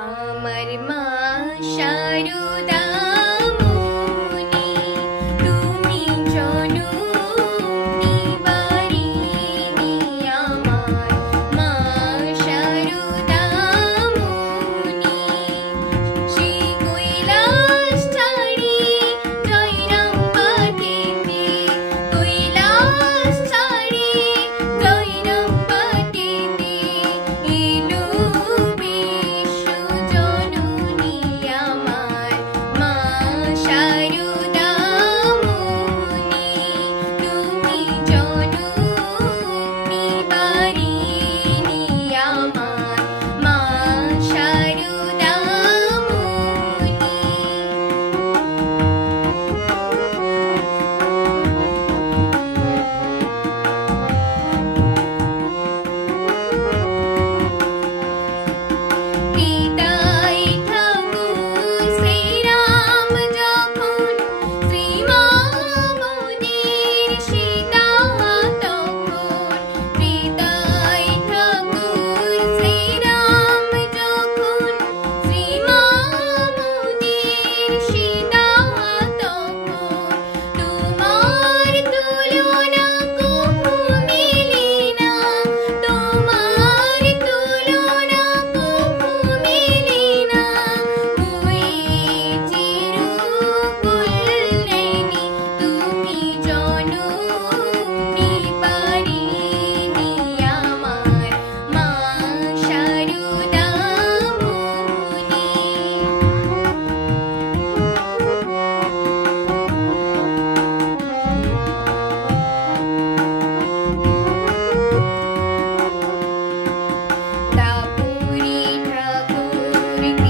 আমার মা শারদা bring